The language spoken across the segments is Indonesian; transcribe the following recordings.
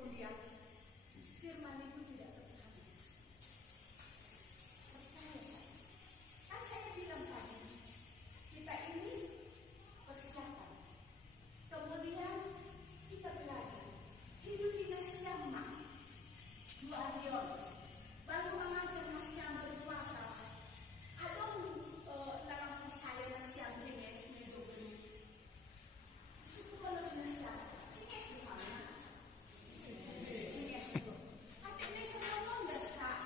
kemudian firman itu tidak terkabul. Percaya saya. Kan saya bilang tadi, kita ini persiapan. Kemudian kita belajar. Hidup kita siapa? Dua Dion. Baru mengajar Masyam berpuasa. Ada dalam saya Masyam jenis mezobelu. Situ kalau Masyam, jenis di mana? Jenis itu. Hati ini semua nggak sah.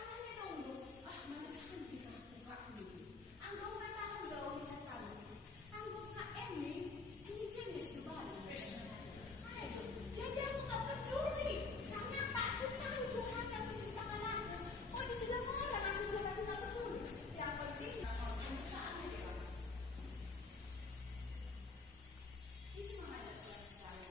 Anaknya dong, mana jangan kita buka dulu. Anggap nggak tahu gaul kita tahu. Anggap nggak ini jenis di mana? Jadi aku nggak peduli. Karena Pak aku tahu Tuhan yang menciptakan aku. Oh di dalam orang aku jangan nggak peduli. Yang penting pembukaan aja. Ini semangat saya.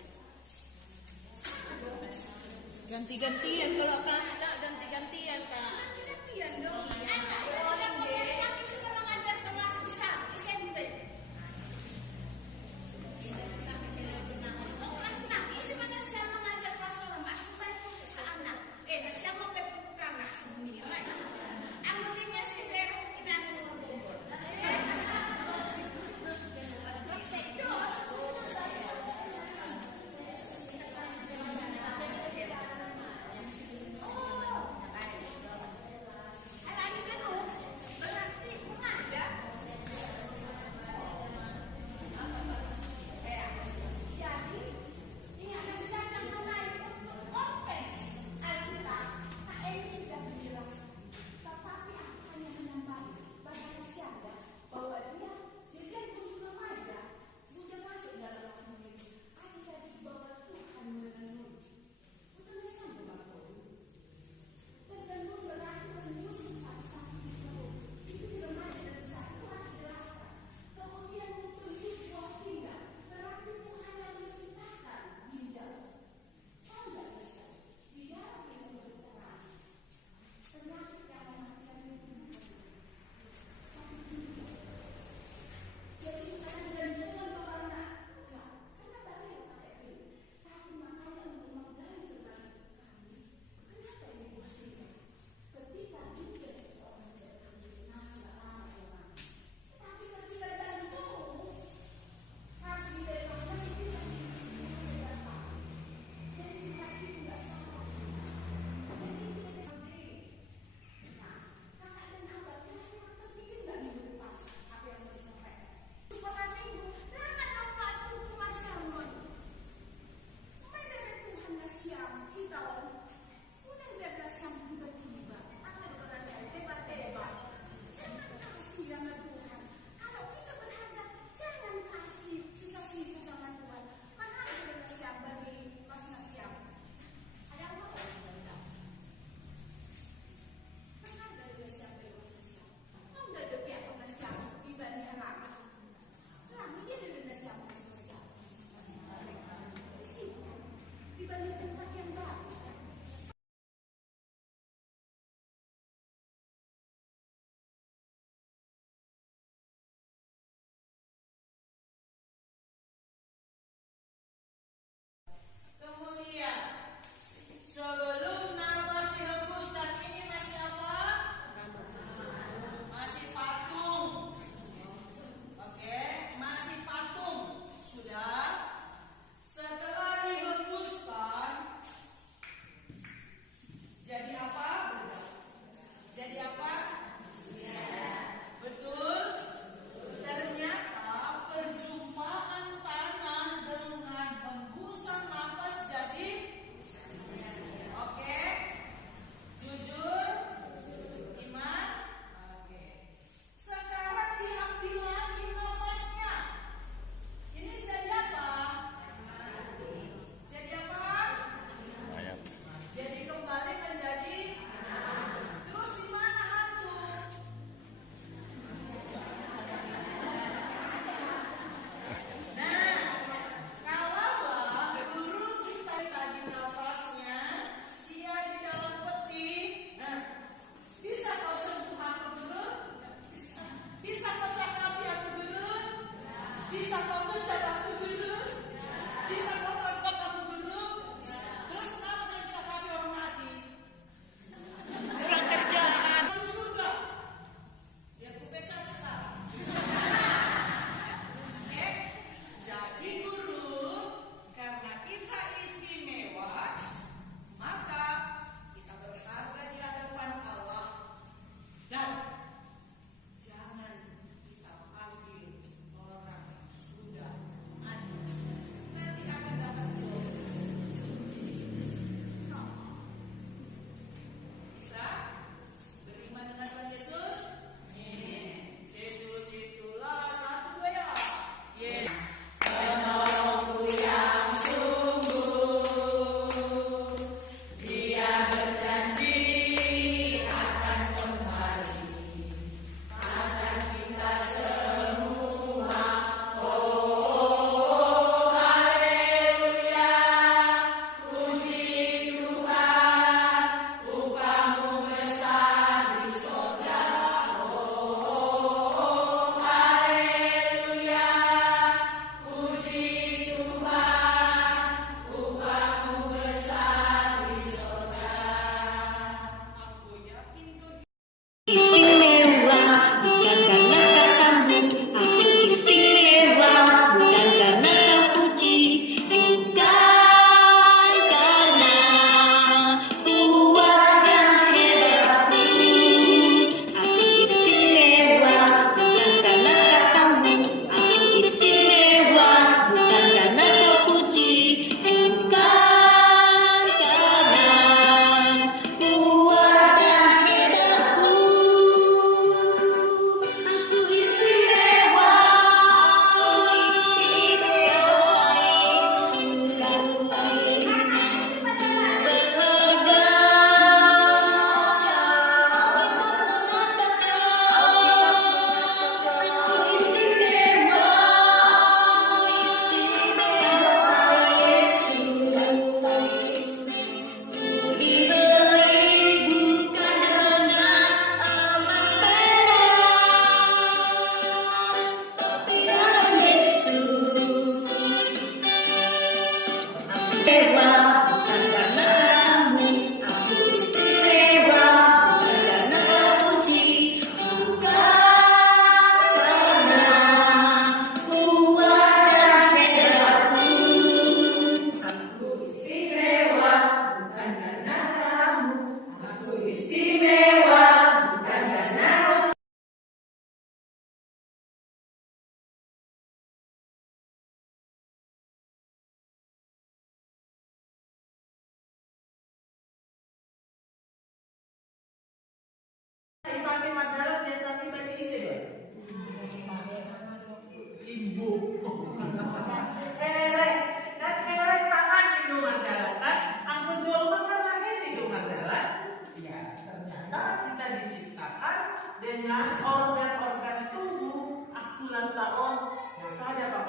Ganti-gantian kalau Kak tidak ganti-gantian Kak. Ganti-gantian dong. Yang punya sakit sudah mengajar kelas besar SMP. Kelas 6. Isi mana siapa mengajar kelas orang masuk bantu ke anak. Siapa bantu ke anak sebenarnya. Anggotanya si Vero kita luar Bogor. Oh, istimewa bukan karena kamu. Aku istimewa bukan karena terpuji, bukan karena kuat dan hebatku. Aku istimewa bukan karena kamu. Aku istimewa bukan karena Pakai madalah biasa kita diisi loh. Limbo. Kan tangan di madalah kan. Angkut jual makan lagi di madalah. Ya ternyata kita diciptakan dengan organ-organ tubuh akulan tahun yang saja apa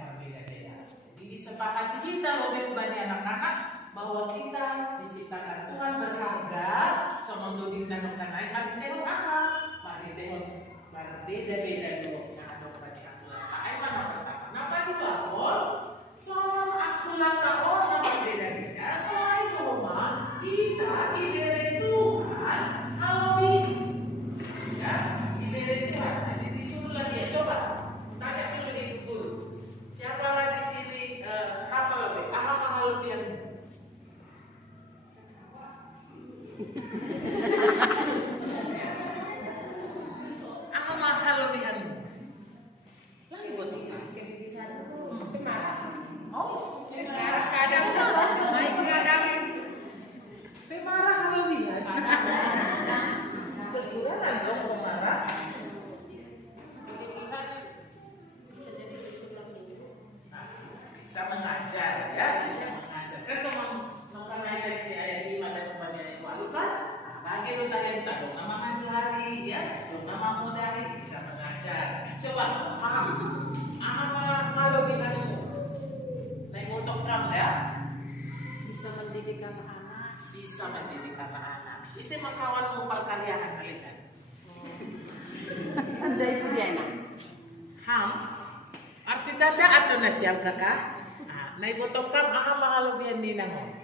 berbeda-beda. Jadi disepakati kita loh banyak anak-anak bahwa kita diciptakan Tuhan berharga. Sama duduk dan naik mari tengok mari tengok berbeda-beda dulu yang ada pada akulan tahun mana pertama. Napa dua pun soal akulan tahun yang berbeda-beda. Soal itu mah kita diberi Tuhan alami. Ya, diberi Tuhan. Jadi disuruhlah dia coba tanya dulu ibu guru. Siapa lagi di sini hafal lagi? Hafal yang bisa mengajar ya, bisa mengajar kan sama nongkrong ayat si ayat 5 dan sebagainya itu lalu kan bagi lu tanya dong nama ngajari ya dong nama modali bisa mengajar coba paham kalau kita naik motor kamu ya Bisa mendidik anak-anak. bisa mendidik anak-anak bisa makawan mau perkaryakan kalian Anda itu dia enak. ham arsi dada atau nasi yang kakak naik motor kamu mahal biar di nangong